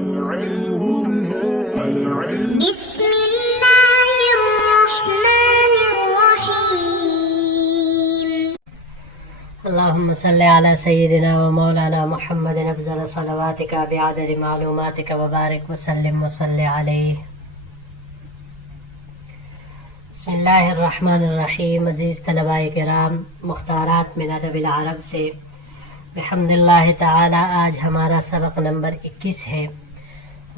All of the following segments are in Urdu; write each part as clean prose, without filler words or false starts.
بسم الله الرحمن الرحيم. اللهم صل على سيدنا ومولانا محمد أفضل صلواتك بعدد معلوماتك وبارك وسلم وصل عليه. بسم اللہ الرحمن الرحیم. عزیز طلباء کرام، مختارات من ادب العرب سے بحمد اللہ تعالی آج ہمارا سبق نمبر 21 ہے،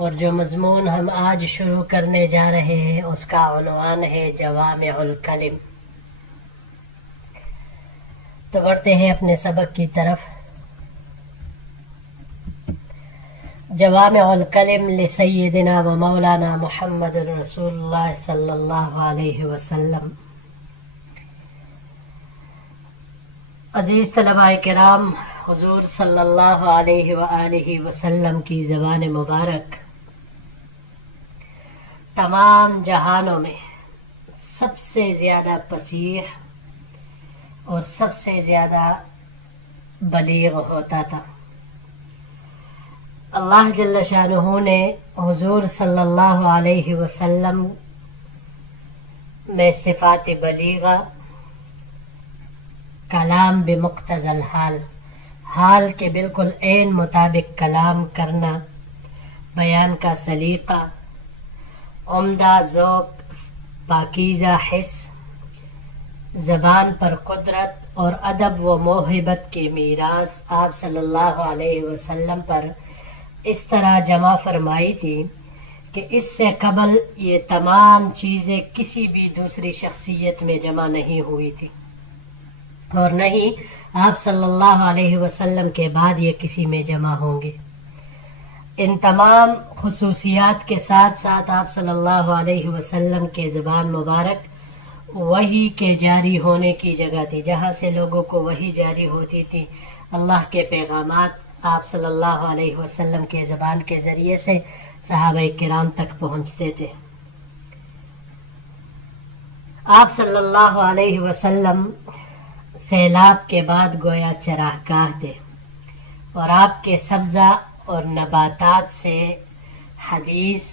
اور جو مضمون ہم آج شروع کرنے جا رہے ہیں اس کا عنوان ہے جوامع الکلم. تو بڑھتے ہیں اپنے سبق کی طرف. جوامع الکلم لسیدنا و مولانا محمد رسول اللہ صلی اللہ علیہ وسلم. عزیز طلباء کرام، حضور صلی اللہ علیہ وآلہ وسلم کی زبان مبارک تمام جہانوں میں سب سے زیادہ فصیح اور سب سے زیادہ بلیغ ہوتا تھا. اللہ جل شانہ نے حضور صلی اللہ علیہ وسلم میں صفات بلیغہ، کلام بمقتضی الحال، حال کے بالکل عین مطابق کلام کرنا، بیان کا سلیقہ، عمدہ ذوق، پاکیزہ حس، زبان پر قدرت اور ادب و موہبت کی میراث آپ صلی اللہ علیہ وسلم پر اس طرح جمع فرمائی تھی کہ اس سے قبل یہ تمام چیزیں کسی بھی دوسری شخصیت میں جمع نہیں ہوئی تھی، اور نہ ہی آپ صلی اللہ علیہ وسلم کے بعد یہ کسی میں جمع ہوں گے. ان تمام خصوصیات کے ساتھ ساتھ آپ صلی اللہ علیہ وسلم کے زبان مبارک وحی کے جاری ہونے کی جگہ تھی، جہاں سے لوگوں کو وحی جاری ہوتی تھی. اللہ کے پیغامات آپ صلی اللہ علیہ وسلم کے زبان کے ذریعے سے صحابہ کرام تک پہنچتے تھے. آپ صلی اللہ علیہ وسلم سیلاب کے بعد گویا چراگاہ تھے، اور آپ کے سبزہ اور نباتات سے حدیث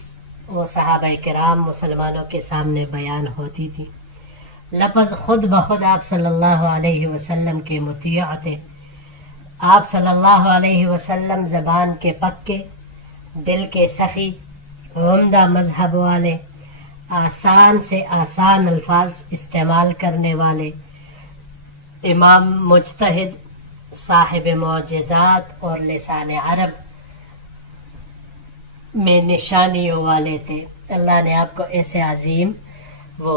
و صحابہ کرام مسلمانوں کے سامنے بیان ہوتی تھی. لفظ خود بخود آپ صلی اللہ علیہ وسلم کے مطیع تھے. آپ صلی اللہ علیہ وسلم زبان کے پکے، دل کے سخی، عمدہ مذہب والے، آسان سے آسان الفاظ استعمال کرنے والے، امام مجتہد، صاحب معجزات اور لسان عرب میں نشانیوں والے تھے. اللہ نے آپ کو ایسے عظیم وہ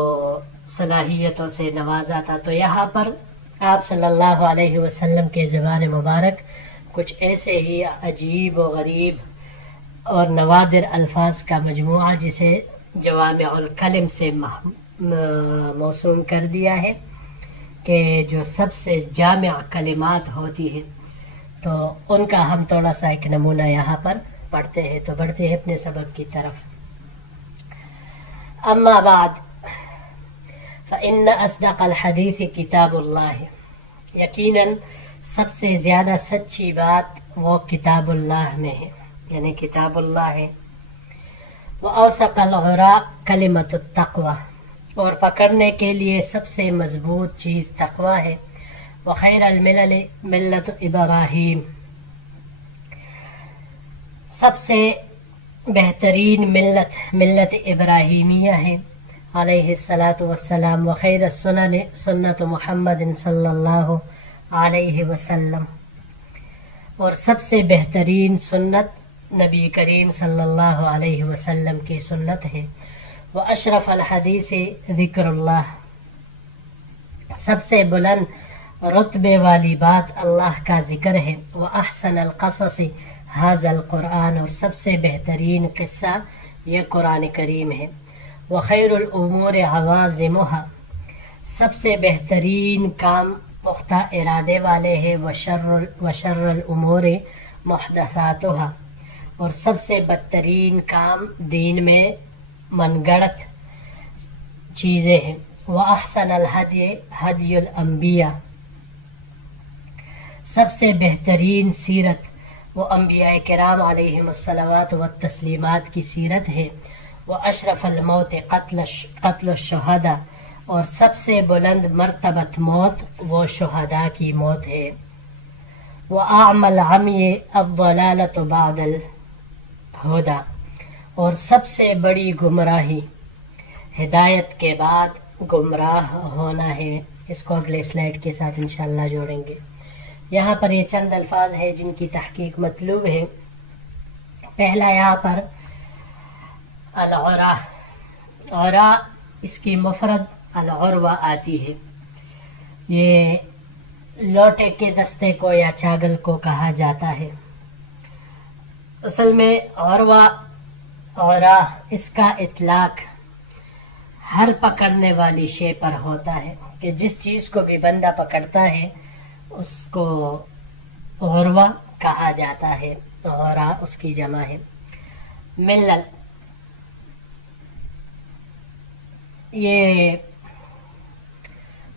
صلاحیتوں سے نوازا تھا. تو یہاں پر آپ صلی اللہ علیہ وسلم کے زبان مبارک کچھ ایسے ہی عجیب و غریب اور نوادر الفاظ کا مجموعہ جسے جوامع الکلم سے موسوم کر دیا ہے کہ جو سب سے جامع کلمات ہوتی ہیں. تو ان کا ہم تھوڑا سا ایک نمونہ یہاں پر پڑھتے ہیں. تو بڑھتے ہیں اپنے سبق کی طرف. اما بعد فإن أصدق الحدیث کتاب اللہ، یقیناً سب سے زیادہ سچی بات وہ کتاب اللہ میں ہے، یعنی کتاب اللہ ہے. وأوثق العراء کلمۃ التقوی، اور پکڑنے کے لیے سب سے مضبوط چیز تقوی ہے. وخیر الملل ملت ابراہیم، سب سے بہترین ملت ابراہیمیہ ہے علیہ الصلاۃ والسلام. وخیر السنن سنت محمد صلی اللہ علیہ وسلم، اور سب سے بہترین سنت نبی کریم صلی اللہ علیہ وسلم کی سنت ہے. واشرف الحدیث ذکر اللہ، سب سے بلند رتبے والی بات اللہ کا ذکر ہے. واحسن القصص ھذا القرآن، اور سب سے بہترین قصہ یہ قرآن کریم ہے. وخیر الامور عوازمها، سب سے بہترین کام پختہ ارادے والے ہیں. وشر الامور محدثاتها، اور سب سے بدترین کام دین میں من گڑت چیزیں ہیں. وأحسن الہدی ہدی الانبیاء، سب سے بہترین سیرت وہ انبیاء کرام علیہم الصلوات والتسلیمات کی سیرت ہے. وہ اشرف الموت قتل الشہداء، اور سب سے بلند مرتبت موت وہ شہداء کی موت ہے. وہ اعمی العمی الضلالۃ بعد الہدی، اور سب سے بڑی گمراہی ہدایت کے بعد گمراہ ہونا ہے. اس کو اگلے سلائیڈ کے ساتھ انشاءاللہ جوڑیں گے. یہاں پر یہ چند الفاظ ہیں جن کی تحقیق مطلوب ہے. پہلا یہاں پر العرا، عرا اس کی مفرد العروہ آتی ہے. یہ لوٹے کے دستے کو یا چاگل کو کہا جاتا ہے. اصل میں عروہ، عرا اس کا اطلاق ہر پکڑنے والی شے پر ہوتا ہے کہ جس چیز کو بھی بندہ پکڑتا ہے اس کو عروہ کہا جاتا ہے. عرا اس کی جمع ہے. ملل، یہ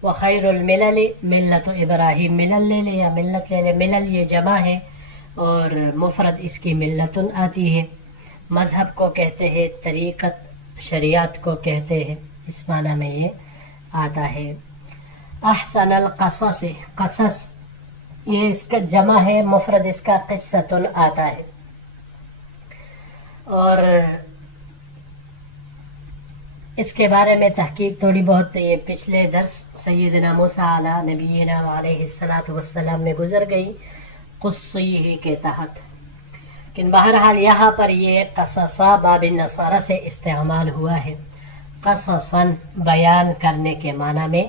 وخیر الملل ملت ابراہیم، ملل لے لے یا ملت لے لے. ملل یہ جمع ہے اور مفرد اس کی ملتن آتی ہے. مذہب کو کہتے ہیں، طریقت شریعت کو کہتے ہیں، اس معنی میں یہ آتا ہے. احسن القصص، قصص یہ اس کا جمع ہے، مفرد اس کا قصتن آتا ہے. اور اس کے بارے میں تحقیق تھوڑی بہت یہ پچھلے درس سیدنا موسیٰ علیہ نبینا علیہ الصلاۃ والسلام میں گزر گئی قصیہ کے تحت. لیکن بہرحال یہاں پر یہ قصصا باب النصارہ سے استعمال ہوا ہے. قصصا بیان کرنے کے معنی میں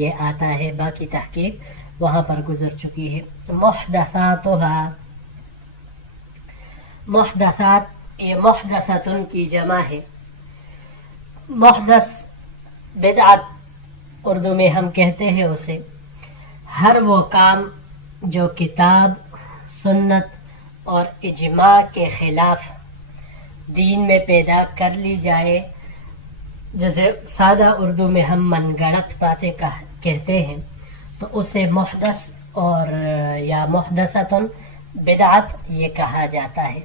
یہ آتا ہے. باقی تحقیق وہاں پر گزر چکی ہے. محدثاتها، محدثات یہ محدثتن کی جمع ہے. محدث بدعت اردو میں ہم کہتے ہیں اسے، ہر وہ کام جو کتاب، سنت اور اجماع کے خلاف دین میں پیدا کر لی جائے، جیسے سادہ اردو میں ہم من گڑت باتیں کہتے ہیں، تو اسے محدث اور یا محدثتن بدعت یہ کہا جاتا ہے.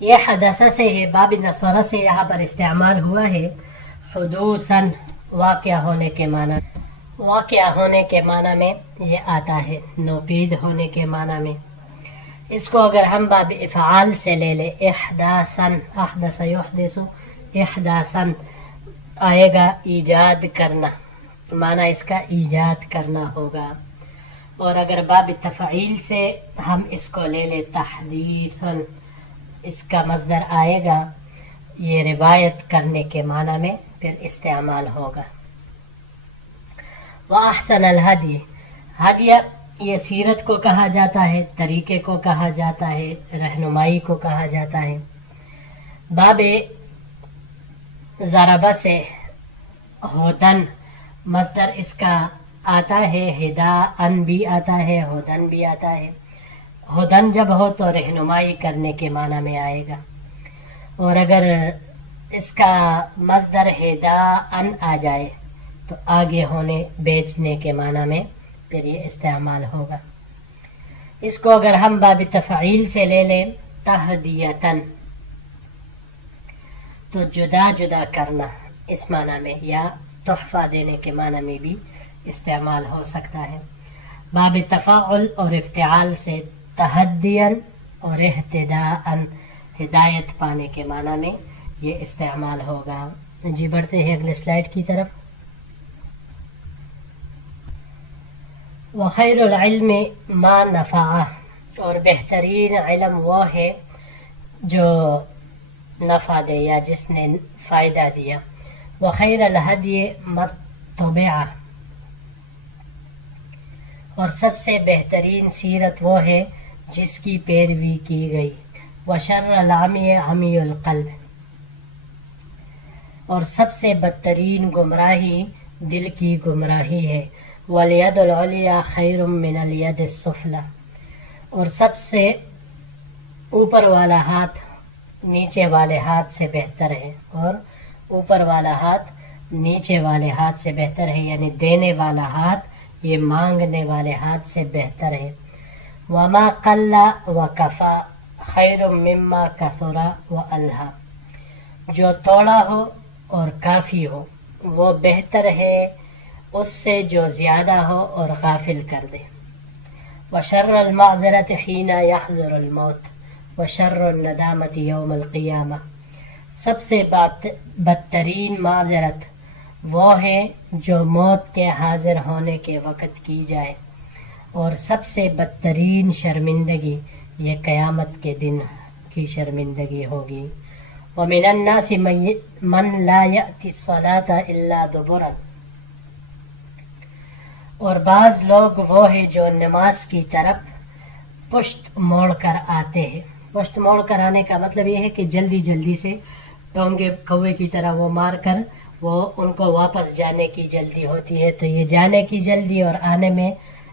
یہ حدثہ سے ہے، باب نصارہ سے یہاں پر استعمال ہوا ہے. حدوثاً واقعہ ہونے کے معنی، واقعہ ہونے کے معنی میں یہ آتا ہے، نوپید ہونے کے معنی میں. اس کو اگر ہم باب افعال سے لے لیں، احداثاً، احدث یحدث، احداثاً آئے گا ایجاد کرنا، معنی اس کا ایجاد کرنا ہوگا. اور اگر باب تفعیل سے ہم اس کو لے لیں، تحدیثاً، اس کا مصدر آئے گا، یہ روایت کرنے کے معنی میں پھر استعمال ہوگا. وَأَحْسَنَ الْهَدْيِ، ہدیہ یہ سیرت کو کہا جاتا ہے، طریقے کو کہا جاتا ہے، رہنمائی کو کہا جاتا ہے. باب ضربہ سے ہدن مصدر اس کا آتا ہے، ہداءً بھی آتا ہے، ہدن بھی آتا ہے. ہدن جب ہو تو رہنمائی کرنے کے معنی میں آئے گا، اور اگر اس کا مصدر ہداءً آ جائے تو آگے ہونے، بیچنے کے معنی میں پھر یہ استعمال ہوگا. اس کو اگر ہم باب تفعیل سے لے لیں، تہدیتاً، تو جدا جدا کرنا اس معنی میں، یا تحفہ دینے کے معنی میں بھی استعمال ہو سکتا ہے. باب تفاعل اور افتعال سے تہدیاً اور اہتداءً، ہدایت پانے کے معنی میں یہ استعمال ہوگا. جی بڑھتے ہیں اگلے سلائیڈ کی طرف. وخیر العلم ما نفع، اور بہترین علم وہ ہے جو نفع دے یا جس نے فائدہ دیا. وخیر الہدی ما اتبع، اور سب سے بہترین سیرت وہ ہے جس کی پیروی کی گئی. وشر العمی عمی القلب، اور سب سے بدترین گمراہی دل کی گمراہی ہے. والید العلیٰ خیر من الید السفلی، اور سب سے اوپر والا ہاتھ نیچے والے ہاتھ سے بہتر ہے، اور اوپر والا ہاتھ نیچے والے ہاتھ سے بہتر ہے، یعنی دینے والا ہاتھ یہ مانگنے والے ہاتھ سے بہتر ہے. وما قل وکفا خیر مما کثر والہا، جو توڑا ہو اور کافی ہو وہ بہتر ہے اس سے جو زیادہ ہو اور غافل کر دے۔ وشر المعذرة حین یحضر الموت وشر الندامة یوم القیامہ، سب سے بدترین معذرت وہ ہے جو موت کے حاضر ہونے کے وقت کی جائے، اور سب سے بدترین شرمندگی یہ قیامت کے دن کی شرمندگی ہوگی۔ ومن الناس من لا یأتی الصلاة الا دبرا، اور بعض لوگ وہ ہیں جو نماز کی طرف پشت موڑ کر آتے ہیں۔ پشت موڑ کر آنے کا مطلب یہ ہے کہ جلدی جلدی سے ڈونگے کوے کی طرح وہ مار کر وہ ان کو واپس جانے کی جلدی ہوتی ہے، تو یہ جانے کی جلدی اور آنے میں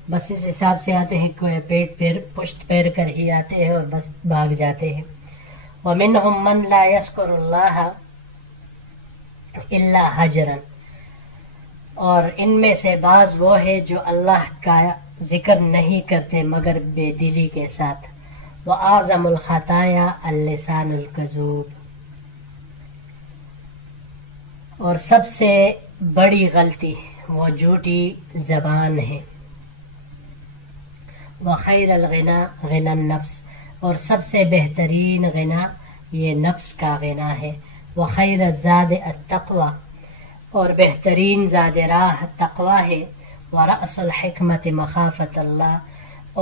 بس اس حساب سے آتے ہیں کہ پیٹ پیر پشت پیر کر ہی آتے ہیں اور بس بھاگ جاتے ہیں۔ ومنہم من لا یذکر اللہ الا حجرا، اور ان میں سے بعض وہ ہے جو اللہ کا ذکر نہیں کرتے مگر بے دلی کے ساتھ۔ وَأَعْظَمُ الْخَطَايَا اللِّسَانُ الْكَذُوبُ، اور سب سے بڑی غلطی وہ جھوٹی زبان ہے۔ وَخَيْرَ الْغِنَى غِنَى النَّفْسِ، اور سب سے بہترین غنا یہ نفس کا غنا ہے۔ وَخَيْرَ الزَّادِ التَّقْوَى، اور بہترین زاد راہ تقوی ہے۔ وَرَأْسُ الْحِكْمَةِ مَخَافَةَ اللَّهِ،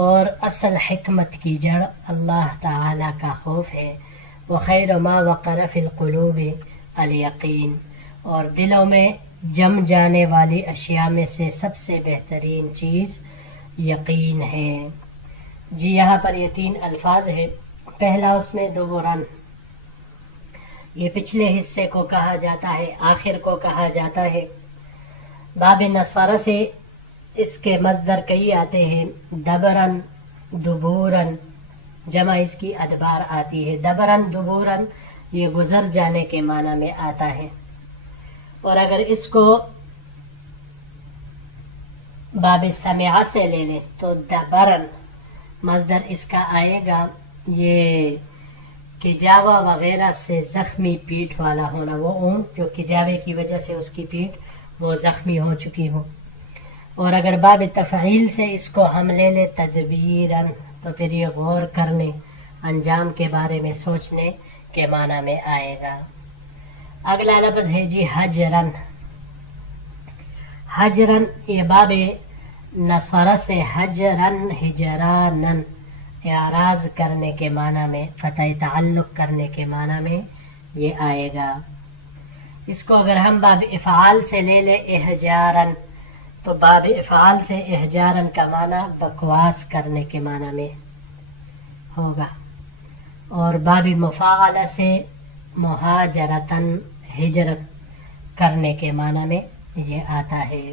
اور اصل حکمت کی جڑ اللہ تعالی کا خوف ہے۔ وَخَيْرُ مَا وَقَرَ فِي الْقُلُوبِ الْيَقِينُ، اور دلوں میں جم جانے والی اشیاء میں سے سب سے بہترین چیز یقین ہے۔ جی یہاں پر یہ 3 الفاظ ہے۔ پہلا اس میں دبرن، یہ پچھلے حصے کو کہا جاتا ہے، آخر کو کہا جاتا ہے۔ باب نصارہ سے اس کے مصدر کئی آتے ہیں، دبرن دبورن، جمع اس کی ادبار آتی ہے۔ دبرن دبورن یہ گزر جانے کے معنی میں آتا ہے، اور اگر اس کو باب سمعہ سے لے لیں تو دبرن مصدر اس کا آئے گا یہ کجاوا وغیرہ سے زخمی پیٹھ والا ہونا، وہ اونٹ جو کجاوے کی وجہ سے اس کی پیٹھ وہ زخمی ہو چکی ہو۔ اور اگر باب تفعیل سے اس کو ہم لے لیں تدبیرن تو پھر یہ غور کرنے، انجام کے بارے میں سوچنے کے معنی میں آئے گا۔ اگلا لفظ ہے جی حجرن۔ حجرن یہ باب نصارہ سے حجرن ہجرانن، اعراض کرنے کے معنی میں، قطع تعلق کرنے کے معنی میں یہ آئے گا۔ اس کو اگر ہم باب افعال سے لے لیں احجارن تو باب افعال سے احجارن کا معنی بکواس کرنے کے معنی میں ہوگا، اور باب مفاعلہ سے مہاجرتن ہجرت کرنے کے معنی میں یہ آتا ہے۔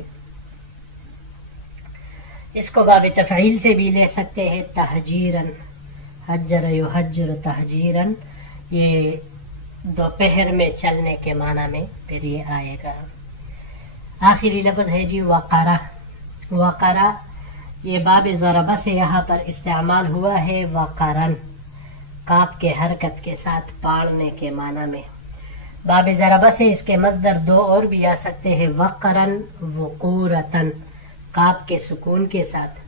اس کو باب تفعیل سے بھی لے سکتے ہیں تہجیرن، حجر یحجر تہجیرن، یہ دوپہر میں چلنے کے معنی میں پھر یہ آئے گا۔ آخری لفظ ہے جی وقرہ۔ وقرہ یہ باب ضربہ سے یہاں پر استعمال ہوا ہے، وقرن کاف کے حرکت کے ساتھ پاڑنے کے معنی میں۔ باب ضربہ سے اس کے مصدر 2 اور بھی آ سکتے ہیں، وقرن وقورتن کاف کے سکون کے ساتھ،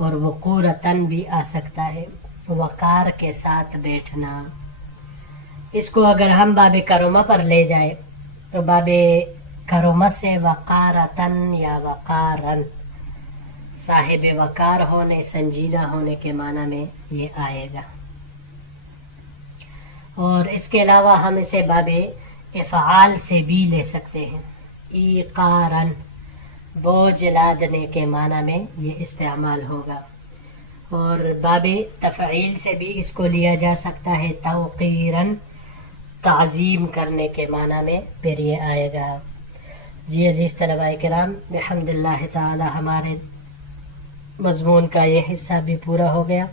اور وقورتن بھی آ سکتا ہے، وقار کے ساتھ بیٹھنا۔ اس کو اگر ہم باب کرما پر لے جائیں تو باب کرما سے وقارتن یا وقارن، صاحب وقار ہونے، سنجیدہ ہونے کے معنی میں یہ آئے گا۔ اور اس کے علاوہ ہم اسے باب افعال سے بھی لے سکتے ہیں، ایقارن بوجھ لادنے کے معنی میں یہ استعمال ہوگا، اور باب تفعیل سے بھی اس کو لیا جا سکتا ہے، توقیرن تعظیم کرنے کے معنی میں پھر یہ آئے گا۔ جی عزیز طلباء کرام، بحمد اللہ تعالی ہمارے مضمون کا یہ حصہ بھی پورا ہو گیا۔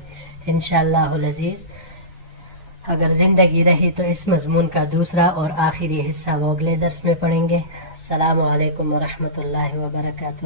انشاءاللہ العزیز اگر زندگی رہی تو اس مضمون کا دوسرا اور آخری حصہ وہ اگلے درس میں پڑھیں گے۔ السلام علیکم ورحمۃ اللہ وبرکاتہ۔